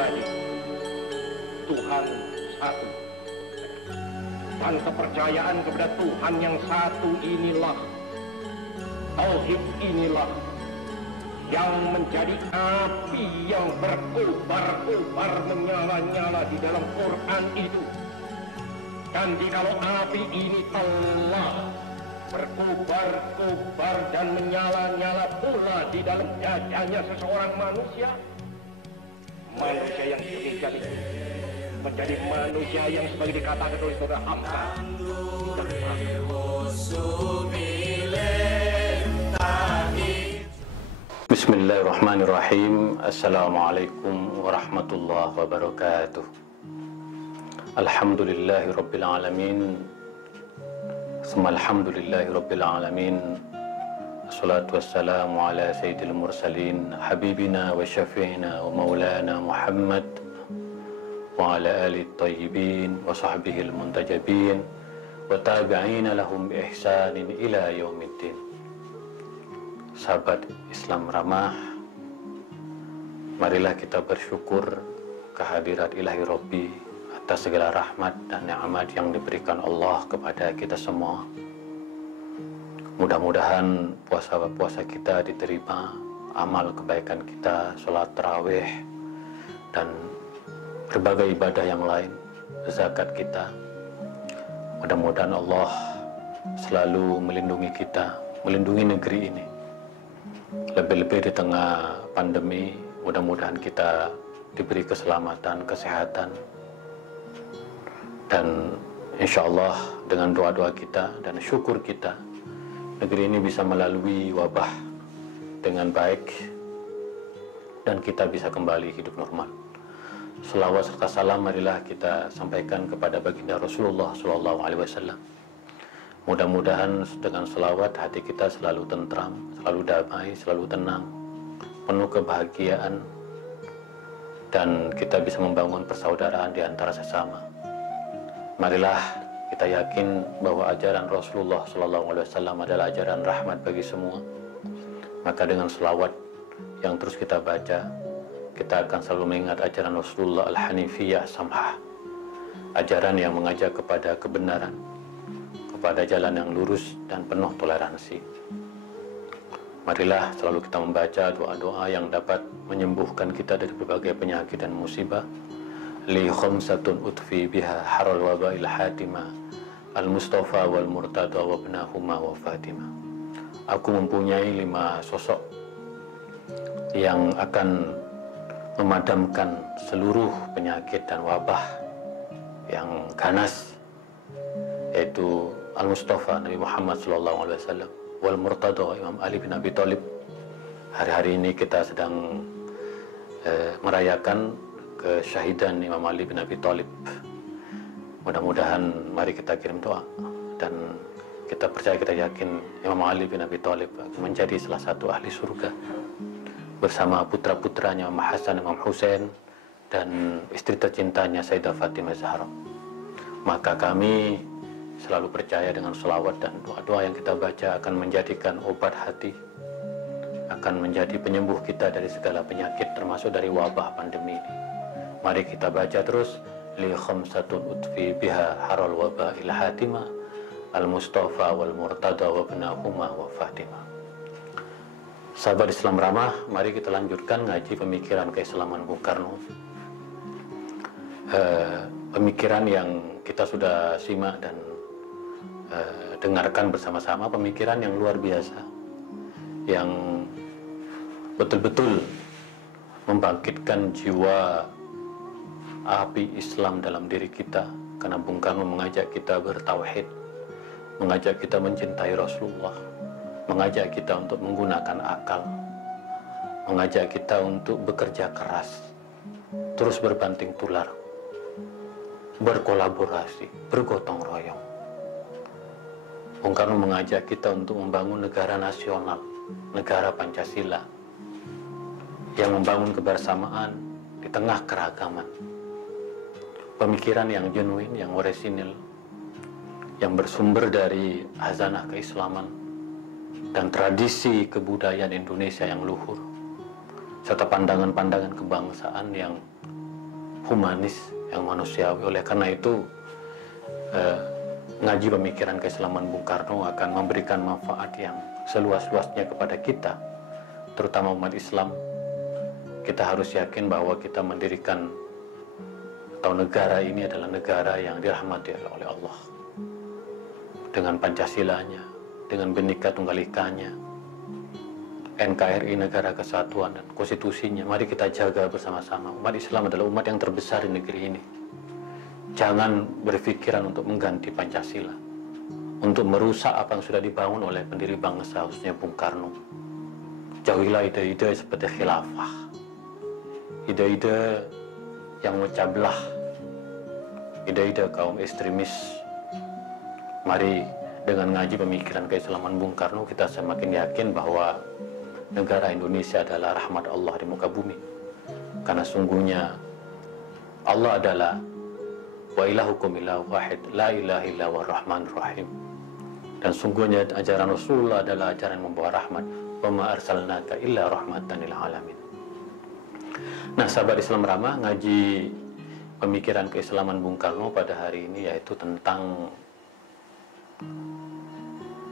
abadi. Tuhan satu. Dan kepercayaan kepada Tuhan yang satu inilah, tauhid inilah yang menjadi api yang berkobar-kobar menyala-nyala di dalam Quran itu. Dan jikalau api ini telah berkobar-kobar dan menyala-nyala pula di dalam dadanya seseorang manusia, manusia yang demikian itu menjadi manusia yang sebagai dikatakan oleh saudara hamba. Bismillahirrahmanirrahim. Assalamualaikum warahmatullahi wabarakatuh. Alhamdulillahi rabbil alamin. Alhamdulillahi rabbil alamin. Assalatu wassalamu ala sayyidil mursalin habibina wa syafi'ina wa maulana Muhammad wa ala alihi tayyibin wa sahbihi al-muntajabin wa tabi'ina lahum bi ihsanin ila yaumiddin. Sahabat Islam ramah, marilah kita bersyukur kehadirat Ilahi Rabbi atas segala rahmat dan nikmat yang diberikan Allah kepada kita semua. Mudah-mudahan puasa kita diterima, amal kebaikan kita, sholat tarawih, dan berbagai ibadah yang lain, zakat kita. Mudah-mudahan Allah selalu melindungi kita, melindungi negeri ini. Lebih-lebih di tengah pandemi, mudah-mudahan kita diberi keselamatan, kesehatan, dan insya Allah dengan doa-doa kita dan syukur kita, negeri ini bisa melalui wabah dengan baik dan kita bisa kembali hidup normal. Selawat serta salam marilah kita sampaikan kepada baginda Rasulullah SAW. Mudah-mudahan dengan selawat hati kita selalu tentram, selalu damai, selalu tenang, penuh kebahagiaan, dan kita bisa membangun persaudaraan di antara sesama. Marilah kita yakin bahwa ajaran Rasulullah SAW adalah ajaran rahmat bagi semua. Maka dengan selawat yang terus kita baca, kita akan selalu mengingat ajaran Rasulullah Al-Hanifiyah Samhah, ajaran yang mengajak kepada kebenaran, kepada jalan yang lurus dan penuh toleransi. Marilah selalu kita membaca doa-doa yang dapat menyembuhkan kita dari berbagai penyakit dan musibah. Li khamsatun utfi biha haral wabail hatima al-Mustafa wal Murtada wa ibnahuma wa Fatima. Aku mempunyai 5 sosok yang akan memadamkan seluruh penyakit dan wabah yang ganas, yaitu Al-Mustafa Nabi Muhammad SAW, wal Murtada Imam Ali bin Abi Thalib. Hari-hari ini kita sedang merayakan kesyahidan Imam Ali bin Abi Thalib. Mudah-mudahan mari kita kirim doa dan kita percaya, kita yakin Imam Ali bin Abi Thalib menjadi salah satu ahli surga bersama putra-putranya Imam Hasan, Imam Husain, dan istri tercintanya Sayyidah Fatimah Zahra. Maka kami selalu percaya dengan selawat dan doa-doa yang kita baca akan menjadikan obat hati, akan menjadi penyembuh kita dari segala penyakit, termasuk dari wabah pandemi ini. Mari kita baca terus. Li khamsatun utfi biha haral wabah il hatima al-Mustafa wal Murtada wa ibnahuma wa Fatima. Sahabat Islam ramah, mari kita lanjutkan ngaji pemikiran keislaman Bung Karno. Pemikiran yang kita sudah simak dan dengarkan bersama-sama, pemikiran yang luar biasa, yang betul-betul membangkitkan jiwa api Islam dalam diri kita. Karena Bung Karno mengajak kita bertauhid, mengajak kita mencintai Rasulullah, mengajak kita untuk menggunakan akal, mengajak kita untuk bekerja keras, terus berbanting tular, berkolaborasi, bergotong royong. Bung Karno mengajak kita untuk membangun negara nasional, negara Pancasila, yang membangun kebersamaan di tengah keragaman. Pemikiran yang genuine, yang orisinil, yang bersumber dari hazanah keislaman dan tradisi kebudayaan Indonesia yang luhur, serta pandangan-pandangan kebangsaan yang humanis, yang manusiawi. Oleh karena itu ngaji pemikiran keislaman Bung Karno akan memberikan manfaat yang seluas-luasnya kepada kita, terutama umat Islam. Kita harus yakin bahwa kita mendirikan atau negara ini adalah negara yang dirahmati oleh Allah, dengan Pancasilanya, dengan Bhinneka Tunggal Ikanya, NKRI, Negara Kesatuan, dan konstitusinya. Mari kita jaga bersama-sama. Umat Islam adalah umat yang terbesar di negeri ini. Jangan berpikiran untuk mengganti Pancasila, untuk merusak apa yang sudah dibangun oleh pendiri bangsa, khususnya Bung Karno. Jauhilah ide-ide seperti khilafah, ide-ide yang memecah belah, ide-ide kaum ekstremis. Mari dengan ngaji pemikiran keislaman Bung Karno, kita semakin yakin bahwa negara Indonesia adalah rahmat Allah di muka bumi. Karena sungguhnya Allah adalah wa ilahukum ilahu wahid, la ilaha illa huwa rahmanur rahim. Dan sungguhnya ajaran Rasulullah adalah ajaran yang membawa rahmat. Wa ma arsalnaka illa rahmatan lil alamin. Nah, sahabat Islam Ramah, ngaji pemikiran keislaman Bung Karno pada hari ini yaitu tentang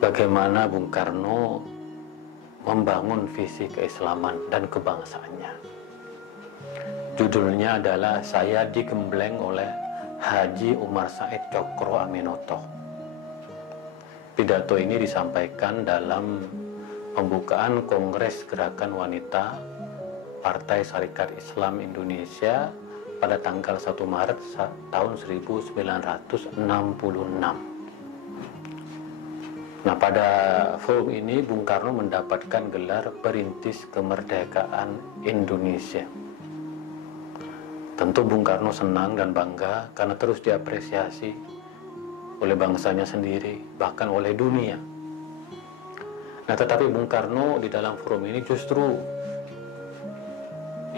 bagaimana Bung Karno membangun visi keislaman dan kebangsaannya. Judulnya adalah Saya Digembleng oleh Haji Umar Said Cokro Aminoto. Pidato ini disampaikan dalam pembukaan Kongres Gerakan Wanita Partai Sarekat Islam Indonesia pada tanggal 1 Maret tahun 1966. Nah, pada forum ini Bung Karno mendapatkan gelar Perintis Kemerdekaan Indonesia. Tentu Bung Karno senang dan bangga karena terus diapresiasi oleh bangsanya sendiri, bahkan oleh dunia. Nah, tetapi Bung Karno di dalam forum ini justru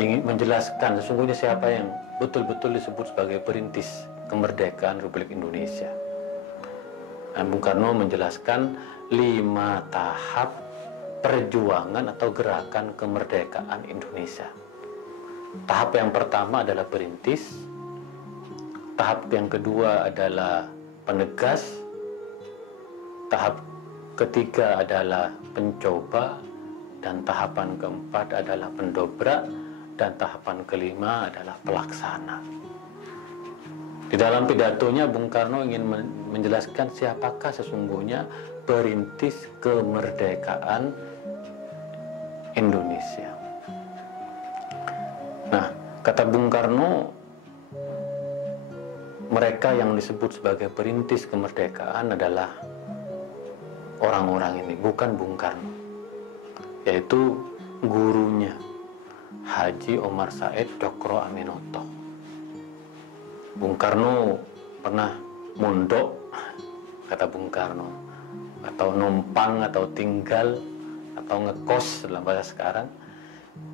ingin menjelaskan sesungguhnya siapa yang betul-betul disebut sebagai perintis kemerdekaan Republik Indonesia. Dan Bung Karno menjelaskan 5 tahap perjuangan atau gerakan kemerdekaan Indonesia. Tahap yang pertama adalah perintis, tahap yang kedua adalah penegas, tahap ketiga adalah pencoba, dan tahapan keempat adalah pendobrak, dan tahapan kelima adalah pelaksana. Di dalam pidatonya Bung Karno ingin menjelaskan siapakah sesungguhnya perintis kemerdekaan Indonesia. Nah, kata Bung Karno, mereka yang disebut sebagai perintis kemerdekaan adalah orang-orang ini, bukan Bung Karno, yaitu gurunya Haji Omar Said Cokro Aminoto. Bung Karno pernah mondok, kata Bung Karno, atau numpang atau tinggal atau ngekos dalam bahasa sekarang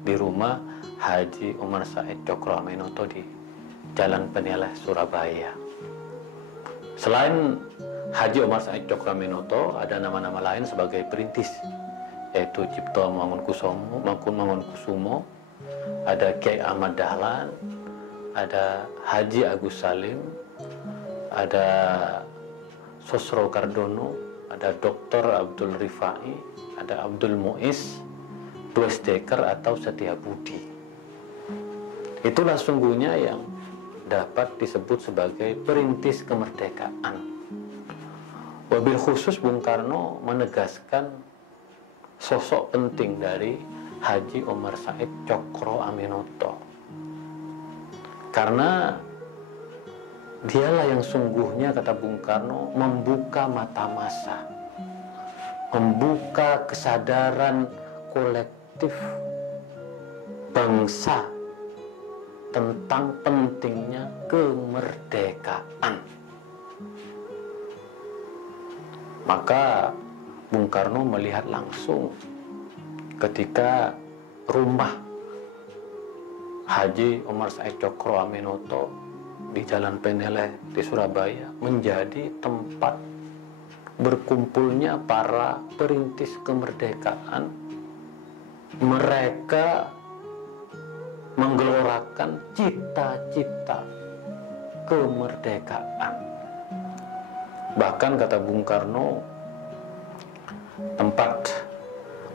di rumah Haji Omar Said Cokro Aminoto di Jalan Peneleh, Surabaya. Selain Haji Omar Said Cokro Aminoto, ada nama-nama lain sebagai perintis, yaitu Cipto Mangunkusumo, ada Kiai Ahmad Dahlan, ada Haji Agus Salim, ada Sosro Kardono, ada Dr. Abdul Rifai, ada Abdul Muiz, Dwesdeker atau Setiabudi. Itulah sungguhnya yang dapat disebut sebagai perintis kemerdekaan. Wabil khusus Bung Karno menegaskan sosok penting dari Haji Omar Said Cokro Aminoto, karena dialah yang sungguhnya, kata Bung Karno, membuka mata massa, membuka kesadaran kolektif bangsa tentang pentingnya kemerdekaan. Maka Bung Karno melihat langsung ketika rumah Haji Omar Said Cokro Aminoto di Jalan Peneleh di Surabaya menjadi tempat berkumpulnya para perintis kemerdekaan. Mereka menggelorakan cita-cita kemerdekaan. Bahkan kata Bung Karno, tempat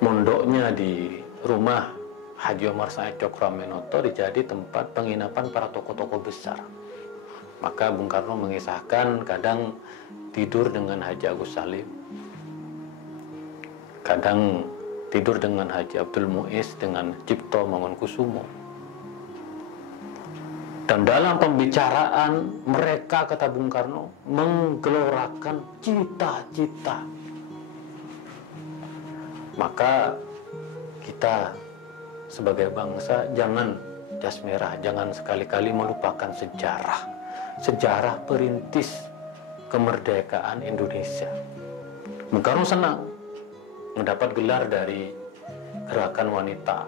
mondoknya di rumah Haji Omar Said Cokroaminoto dijadi tempat penginapan para tokoh-tokoh besar. Maka Bung Karno mengisahkan kadang tidur dengan Haji Agus Salim, kadang tidur dengan Haji Abdul Muiz, dengan Cipto Mangunkusumo. Dan dalam pembicaraan mereka, kata Bung Karno, menggelorakan cita-cita. Maka kita sebagai bangsa jangan jas merah, jangan sekali-kali melupakan sejarah. Sejarah perintis kemerdekaan Indonesia. Bung Karno senang mendapat gelar dari Gerakan Wanita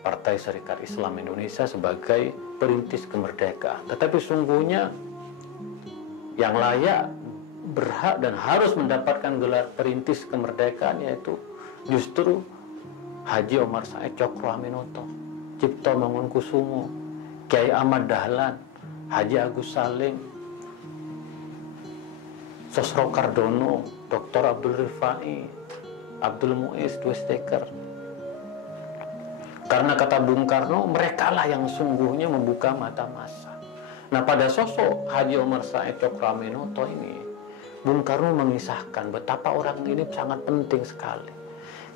Partai Serikat Islam Indonesia sebagai perintis kemerdekaan. Tetapi sungguhnya yang layak, berhak dan harus mendapatkan gelar perintis kemerdekaan yaitu justru Haji Omar Said Cokroaminoto, Cipto Mangunkusumo, Kiai Ahmad Dahlan, Haji Agus Salim, Sosro Kardono, Dr. Abdul Rifai, Abdul Muiz, Dwesteker. Karena kata Bung Karno, merekalah yang sungguhnya membuka mata massa. Nah, pada sosok Haji Omar Said Cokroaminoto ini, Bung Karno mengisahkan betapa orang ini sangat penting sekali.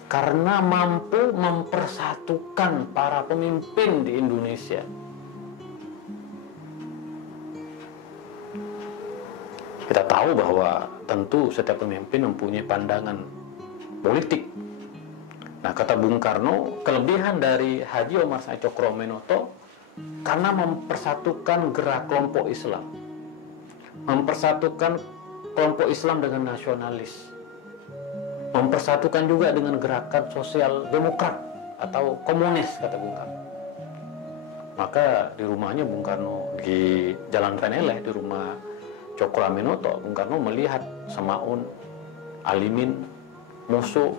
Karena mampu mempersatukan para pemimpin di Indonesia. Kita tahu bahwa tentu setiap pemimpin mempunyai pandangan politik. Nah, kata Bung Karno, kelebihan dari Haji Omar Said Cokroaminoto karena mempersatukan gerak kelompok Islam, mempersatukan kelompok Islam dengan nasionalis, mempersatukan juga dengan gerakan sosial demokrat atau komunis, kata Bung Karno. Maka di rumahnya Bung Karno di Jalan Peneleh, di rumah Cokroaminoto, Bung Karno melihat Samaun, Alimin, Musuh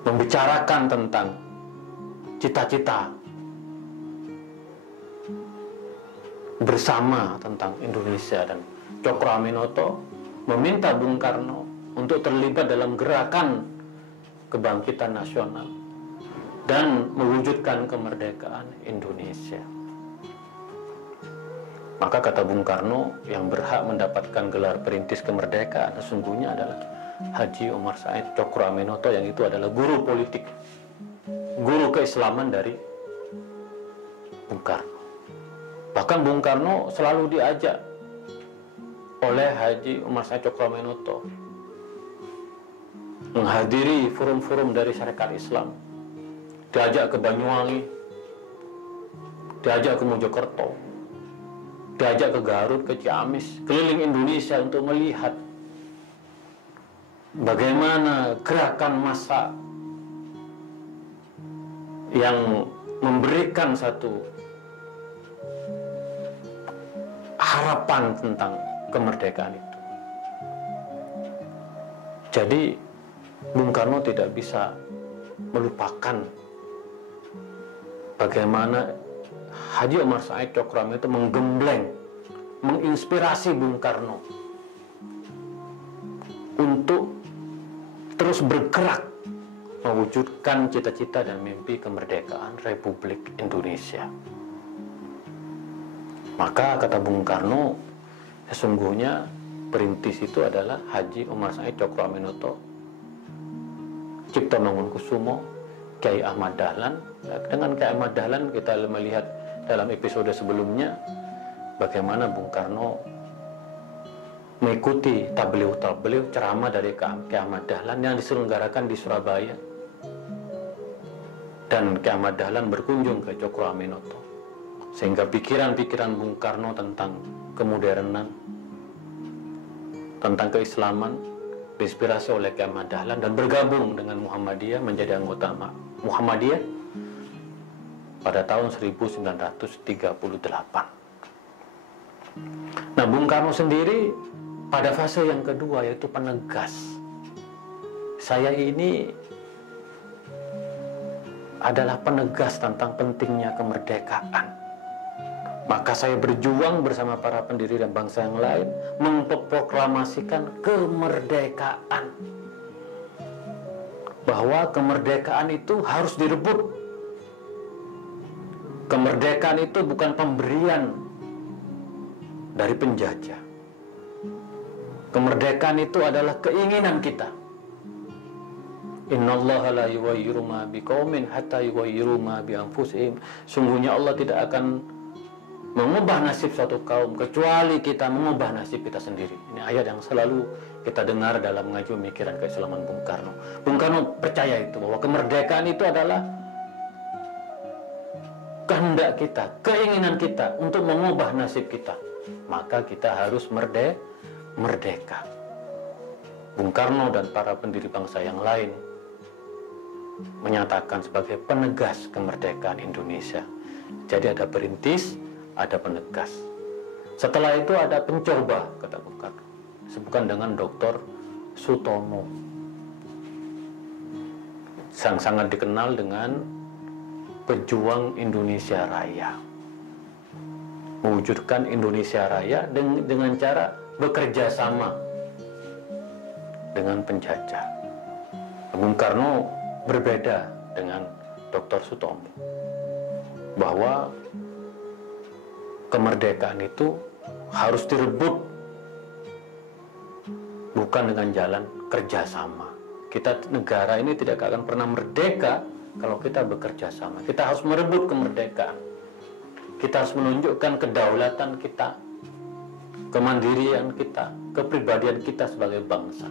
membicarakan tentang cita-cita bersama tentang Indonesia, dan Cokroaminoto meminta Bung Karno untuk terlibat dalam gerakan kebangkitan nasional dan mewujudkan kemerdekaan Indonesia. Maka kata Bung Karno, yang berhak mendapatkan gelar perintis kemerdekaan sesungguhnya adalah Haji Omar Said Cokroaminoto, yang itu adalah guru politik, guru keislaman dari Bung Karno. Bahkan Bung Karno selalu diajak oleh Haji Omar Said Cokroaminoto menghadiri forum-forum dari syarikat Islam. Diajak ke Banyuwangi, diajak ke Mojokerto, diajak ke Garut, ke Ciamis, keliling Indonesia untuk melihat bagaimana gerakan massa yang memberikan satu harapan tentang kemerdekaan itu. Jadi Bung Karno tidak bisa melupakan bagaimana Haji Omar Said Cokroaminoto menggembleng, menginspirasi Bung Karno untuk terus bergerak mewujudkan cita-cita dan mimpi kemerdekaan Republik Indonesia. Maka kata Bung Karno, sesungguhnya perintis itu adalah Haji Omar Said Cokroaminoto, Cipto Mangunkusumo, Kiai Ahmad Dahlan. Dengan Kiai Ahmad Dahlan kita melihat dalam episode sebelumnya bagaimana Bung Karno mengikuti tabligh ceramah dari Kiai Ahmad Dahlan yang diselenggarakan di Surabaya. Dan Kiai Ahmad Dahlan berkunjung ke Cokroaminoto, sehingga pikiran-pikiran Bung Karno tentang kemodernan, tentang keislaman diinspirasi oleh Kiai Ahmad Dahlan dan bergabung dengan Muhammadiyah, menjadi anggota Muhammadiyah pada tahun 1938. Nah, Bung Karno sendiri pada fase yang kedua, yaitu penegas. Saya ini adalah penegas tentang pentingnya kemerdekaan. Maka saya berjuang bersama para pendiri dan bangsa yang lain memproklamasikan kemerdekaan. Bahwa kemerdekaan itu harus direbut. Kemerdekaan itu bukan pemberian dari penjajah. Kemerdekaan itu adalah keinginan kita. Innallaha la yughayyiru ma biqaumin hatta yughayyiru ma bi anfusihim. Sungguhnya Allah tidak akan mengubah nasib suatu kaum kecuali kita mengubah nasib kita sendiri. Ini ayat yang selalu kita dengar dalam mengaji pemikiran keislaman Bung Karno. Bung Karno percaya itu, bahwa kemerdekaan itu adalah kehendak kita, keinginan kita untuk mengubah nasib kita. Maka kita harus merdeka. Bung Karno dan para pendiri bangsa yang lain menyatakan sebagai penegas kemerdekaan Indonesia. Jadi ada perintis, ada penegas. Setelah itu ada pencoba, kata Bung Karno. Sebutkan dengan Dr. Sutomo, sangat dikenal dengan pejuang Indonesia Raya. Mewujudkan Indonesia Raya dengan cara bekerja sama dengan penjajah. Bung Karno berbeda dengan Dr. Sutomo, bahwa kemerdekaan itu harus direbut, bukan dengan jalan kerjasama. Kita, negara ini tidak akan pernah merdeka kalau kita bekerja sama. Kita harus merebut kemerdekaan. Kita harus menunjukkan kedaulatan kita, kemandirian kita, kepribadian kita sebagai bangsa.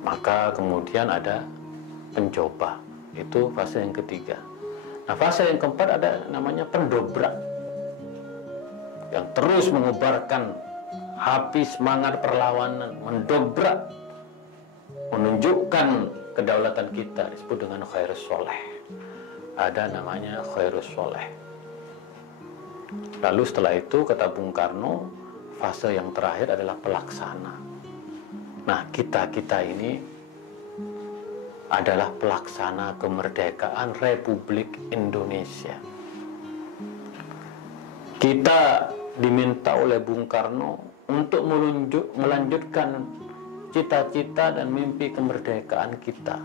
Maka kemudian ada pencoba, itu fase yang ketiga. Nah, fase yang keempat ada namanya pendobrak, yang terus mengubarkan api semangat perlawanan, mendobrak, menunjukkan kedaulatan kita, disebut dengan Khairus Sholeh. Ada namanya Khairus Sholeh. Lalu setelah itu, kata Bung Karno, fase yang terakhir adalah pelaksana. Nah, kita ini adalah pelaksana kemerdekaan Republik Indonesia. Kita diminta oleh Bung Karno untuk melanjutkan cita-cita dan mimpi kemerdekaan kita,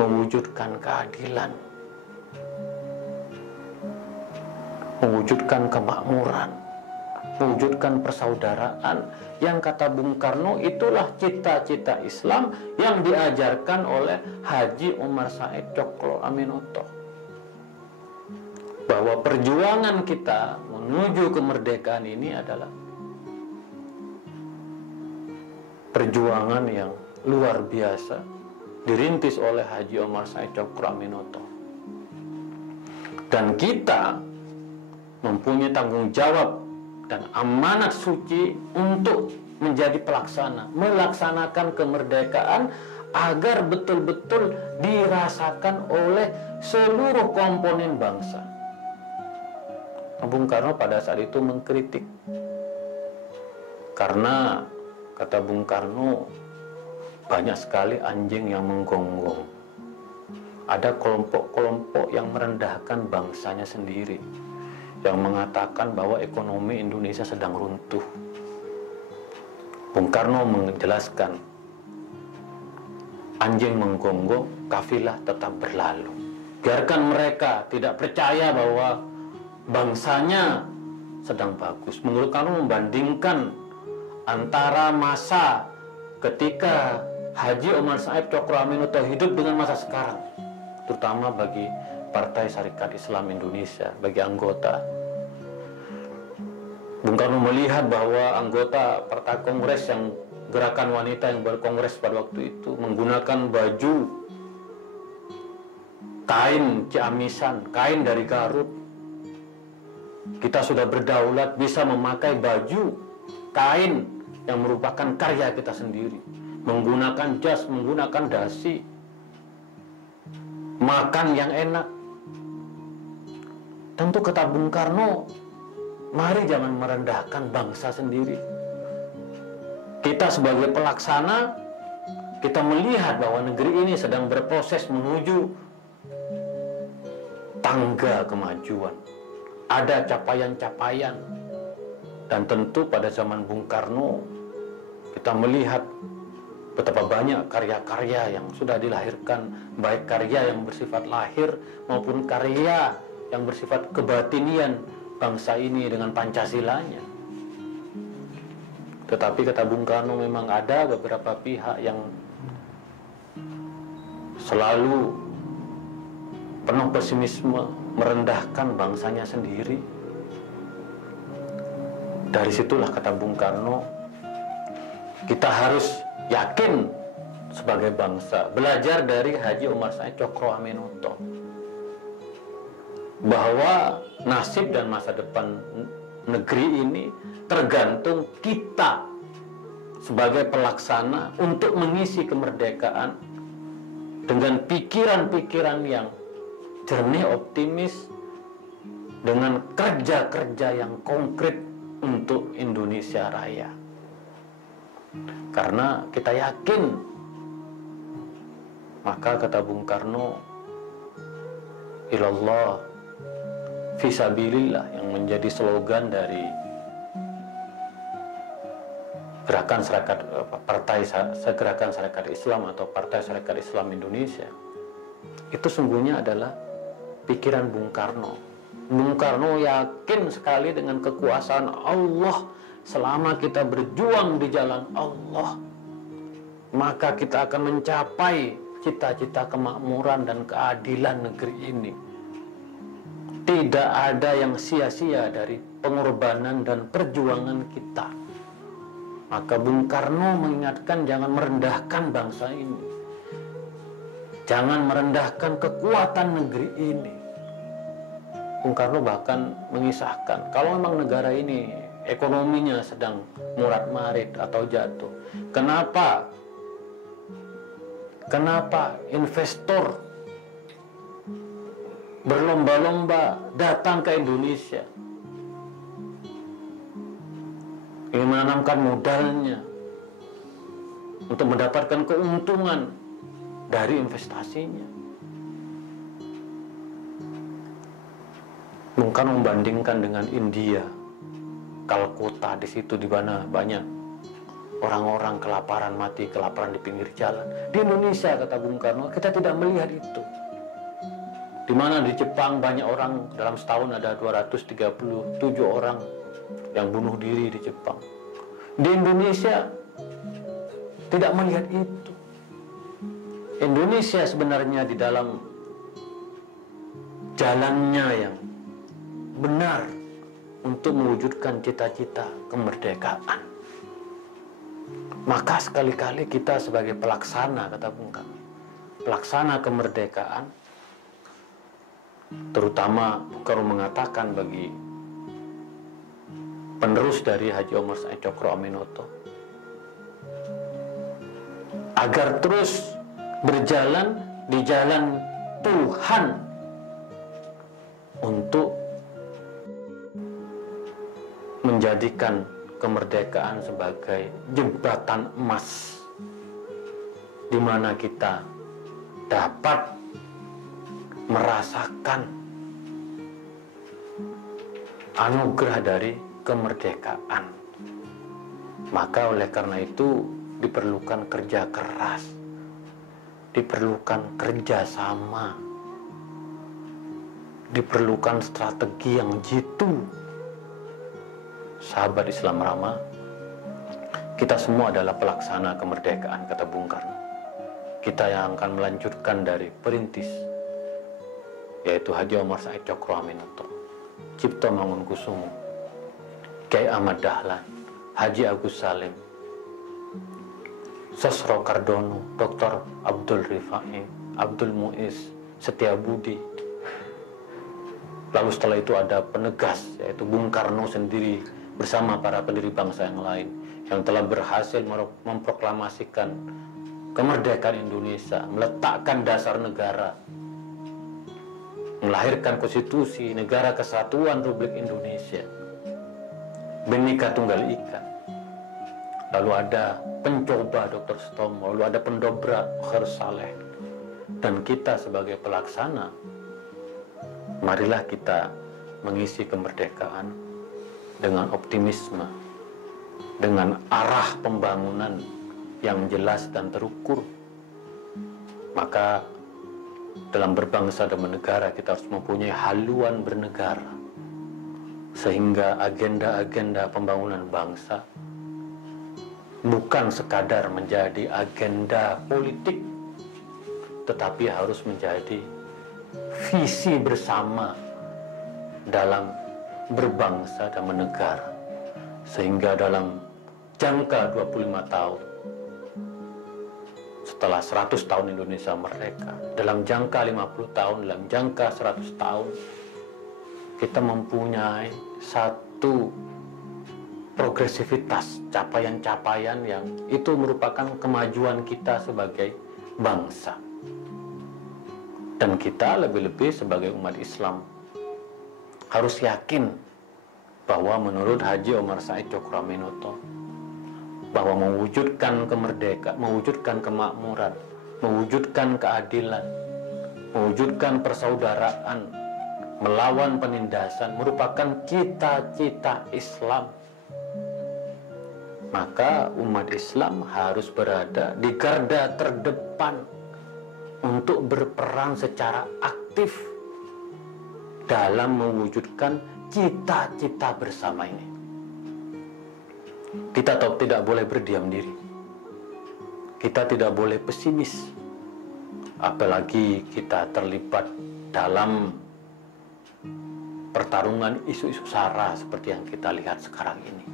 mewujudkan keadilan, mewujudkan kemakmuran, mewujudkan persaudaraan, yang kata Bung Karno itulah cita-cita Islam yang diajarkan oleh Haji Omar Said Cokro Aminoto. Bahwa perjuangan kita menuju kemerdekaan ini adalah perjuangan yang luar biasa, dirintis oleh Haji Omar Said Cokro Aminoto. Dan kita mempunyai tanggung jawab dan amanat suci untuk menjadi pelaksana, melaksanakan kemerdekaan agar betul-betul dirasakan oleh seluruh komponen bangsa. Bung Karno pada saat itu mengkritik, karena kata Bung Karno banyak sekali anjing yang menggonggong. Ada kelompok-kelompok yang merendahkan bangsanya sendiri, yang mengatakan bahwa ekonomi Indonesia sedang runtuh. Bung Karno menjelaskan, anjing menggonggong, kafilah tetap berlalu. Biarkan mereka tidak percaya bahwa bangsanya sedang bagus. Menurut Karno membandingkan antara masa ketika Haji Omar Said Cokro Aminoto hidup dengan masa sekarang, terutama bagi Partai Syarikat Islam Indonesia, bagi anggota. Bung Karno melihat bahwa anggota Partai Kongres yang gerakan wanita yang berkongres pada waktu itu menggunakan baju kain ciamisan, kain dari Garut. Kita sudah berdaulat, bisa memakai baju kain yang merupakan karya kita sendiri, menggunakan jas, menggunakan dasi, makan yang enak. Tentu kata Bung Karno, mari jangan merendahkan bangsa sendiri. Kita sebagai pelaksana kita melihat bahwa negeri ini sedang berproses menuju tangga kemajuan. Ada capaian-capaian. Dan tentu pada zaman Bung Karno kita melihat betapa banyak karya-karya yang sudah dilahirkan, baik karya yang bersifat lahir maupun karya yang bersifat kebatinian bangsa ini dengan Pancasilanya. Tetapi kata Bung Karno, memang ada beberapa pihak yang selalu penuh pesimisme, merendahkan bangsanya sendiri. Dari situlah kata Bung Karno, kita harus yakin sebagai bangsa, belajar dari Haji Omar Said Cokroaminoto, bahwa nasib dan masa depan negeri ini tergantung kita sebagai pelaksana untuk mengisi kemerdekaan dengan pikiran-pikiran yang jernih, optimis, dengan kerja-kerja yang konkret untuk Indonesia Raya. Karena kita yakin, maka kata Bung Karno, ilallah fisabilillah, yang menjadi slogan dari Gerakan Serikat Islam atau Partai Serikat Islam Indonesia, itu sungguhnya adalah pikiran Bung Karno. Bung Karno yakin sekali dengan kekuasaan Allah. Selama kita berjuang di jalan Allah, maka kita akan mencapai cita-cita kemakmuran dan keadilan negeri ini. Tidak ada yang sia-sia dari pengorbanan dan perjuangan kita. Maka Bung Karno mengingatkan jangan merendahkan bangsa ini, jangan merendahkan kekuatan negeri ini. Bung Karno bahkan mengisahkan, kalau memang negara ini ekonominya sedang murat-marit atau jatuh, kenapa investor berlomba-lomba datang ke Indonesia, ingin menanamkan modalnya untuk mendapatkan keuntungan dari investasinya? Bung Karno membandingkan dengan India, Kalkota, di situ di mana banyak orang-orang kelaparan, mati kelaparan di pinggir jalan. Di Indonesia, kata Bung Karno, kita tidak melihat itu. Di mana di Jepang banyak orang, dalam setahun ada 237 orang yang bunuh diri di Jepang. Di Indonesia tidak melihat itu. Indonesia sebenarnya di dalam jalannya yang benar untuk mewujudkan cita-cita kemerdekaan. Maka sekali-kali kita sebagai pelaksana, kata Bung Karno, pelaksana kemerdekaan, terutama Bung Karno mengatakan bagi penerus dari Haji Omar Said Cokroaminoto, agar terus berjalan di jalan Tuhan untuk menjadikan kemerdekaan sebagai jembatan emas, di mana kita dapat merasakan anugerah dari kemerdekaan. Maka oleh karena itu diperlukan kerja keras, diperlukan kerjasama, diperlukan strategi yang jitu. Sahabat Islam Rama, kita semua adalah pelaksana kemerdekaan, kata Bung Karno. Kita yang akan melanjutkan dari perintis, yaitu Haji Omar Said Cokroaminoto, Cipto Mangunkusumo, Kiai Ahmad Dahlan, Haji Agus Salim, Sosro Kardono, Dr. Abdul Rifai, Abdul Muiz, Setiabudi. Lalu setelah itu ada penegas, yaitu Bung Karno sendiri bersama para pendiri bangsa yang lain yang telah berhasil memproklamasikan kemerdekaan Indonesia, meletakkan dasar negara, melahirkan konstitusi Negara Kesatuan Republik Indonesia, Bhinneka Tunggal Ika. lalu ada pencoba Dr. Sutomo, lalu ada pendobrak Khair Saleh, dan kita sebagai pelaksana, marilah kita mengisi kemerdekaan dengan optimisme, dengan arah pembangunan yang jelas dan terukur. Maka dalam berbangsa dan bernegara kita harus mempunyai haluan bernegara, sehingga agenda-agenda pembangunan bangsa bukan sekadar menjadi agenda politik, tetapi harus menjadi visi bersama dalam berbangsa dan bernegara. Sehingga dalam jangka 25 tahun setelah 100 tahun Indonesia merdeka, dalam jangka 50 tahun, dalam jangka 100 tahun, kita mempunyai satu progresivitas, capaian-capaian yang itu merupakan kemajuan kita sebagai bangsa. Dan kita lebih-lebih sebagai umat Islam harus yakin bahwa menurut Haji Omar Said Cokroaminoto, bahwa mewujudkan kemerdekaan, mewujudkan kemakmuran, mewujudkan keadilan, mewujudkan persaudaraan, melawan penindasan merupakan cita-cita Islam. Maka umat Islam harus berada di garda terdepan untuk berperan secara aktif dalam mewujudkan cita-cita bersama ini. Kita tidak boleh berdiam diri. Kita tidak boleh pesimis. Apalagi kita terlibat dalam pertarungan isu-isu sara seperti yang kita lihat sekarang ini.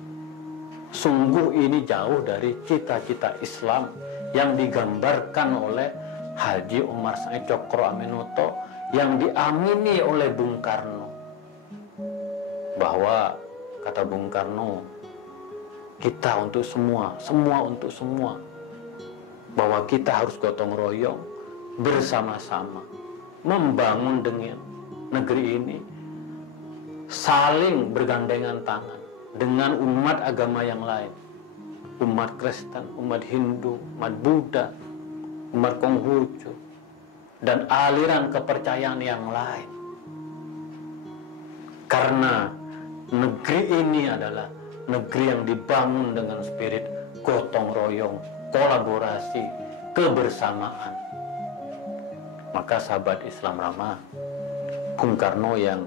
Sungguh ini jauh dari cita-cita Islam yang digambarkan oleh Haji Omar Said Cokroaminoto, yang diamini oleh Bung Karno. Bahwa, kata Bung Karno, kita untuk semua, semua untuk semua. Bahwa kita harus gotong royong bersama-sama membangun dengan negeri ini, saling bergandengan tangan dengan umat agama yang lain, umat Kristen, umat Hindu, umat Buddha, umat Konghucu, dan aliran kepercayaan yang lain. Karena negeri ini adalah negeri yang dibangun dengan spirit gotong royong, kolaborasi, kebersamaan. Maka sahabat Islam Ramah, Bung Karno yang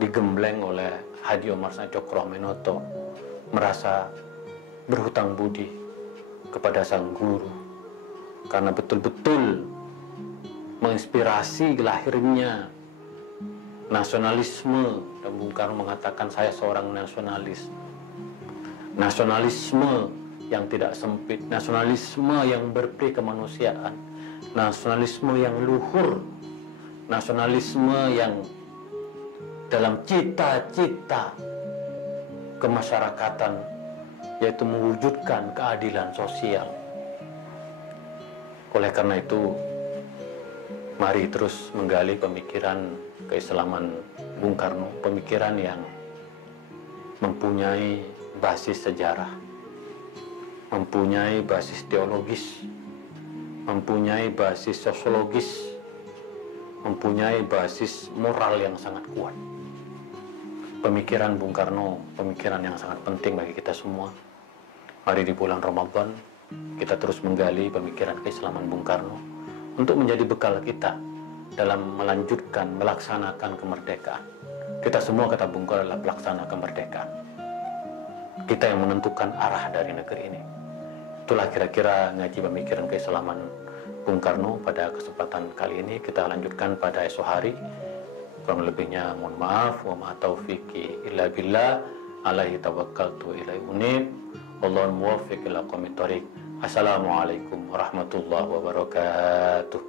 digembleng oleh Haji Omar Said Cokroaminoto merasa berhutang budi kepada sang guru, karena betul-betul menginspirasi lahirnya nasionalisme. Dan Bung Karno mengatakan, saya seorang nasionalis. Nasionalisme yang tidak sempit, nasionalisme yang berperi kemanusiaan, nasionalisme yang luhur, nasionalisme yang dalam cita-cita kemasyarakatan, yaitu mewujudkan keadilan sosial. Oleh karena itu, mari terus menggali pemikiran keislaman Bung Karno, pemikiran yang mempunyai basis sejarah, mempunyai basis teologis, mempunyai basis sosiologis, mempunyai basis moral yang sangat kuat. Pemikiran Bung Karno, pemikiran yang sangat penting bagi kita semua. Mari di bulan Ramadan kita terus menggali pemikiran keislaman Bung Karno untuk menjadi bekal kita dalam melanjutkan, melaksanakan kemerdekaan. Kita semua, kata Bung Karno, adalah pelaksana kemerdekaan. Kita yang menentukan arah dari negeri ini. Itulah kira-kira ngaji pemikiran keislaman Bung Karno pada kesempatan kali ini. Kita lanjutkan pada esok hari. Kurang lebihnya mohon maaf. Wa ma taufiqi illa billah, alaihi tawakkaltu wa ilaihi unib. Wallahul muwaffiq ila aqwamit thoriq. Assalamualaikum warahmatullahi wabarakatuh.